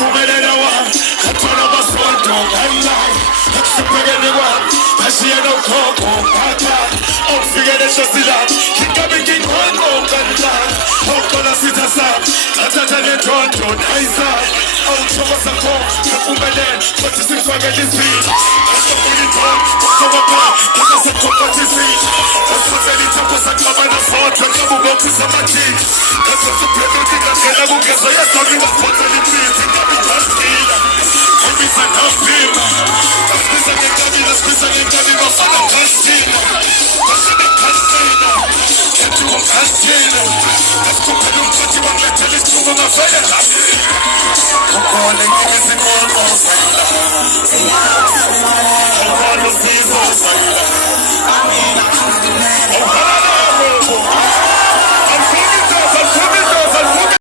kumelele wami kathola amasonto online akusiphelele wami phesheya nokhokho phakha awufikele hlosini lami ngingabe ngingonqo kanilani awuxola sitha sami ngathatha lendondo nayizami awuthokoza sakho kaphumelele futhi sifakele izinto asifuna indondo sokopha kasasekhophathi izinto asifuzela ithapho sakumabana foto kabubophisa amathini kasasiphelele ngangena kugezo yesomi ngaphothela imithi ngabe jasila Kabisa nafima Kabisa ngekabila Kabisa ngekabila Bafana kastina Bafana kastina Kentu kastina Asikupela umfathi wangilethela isithungo ngafele kastina Kukhona ngezi ngono sayila Kukhona usizo sayila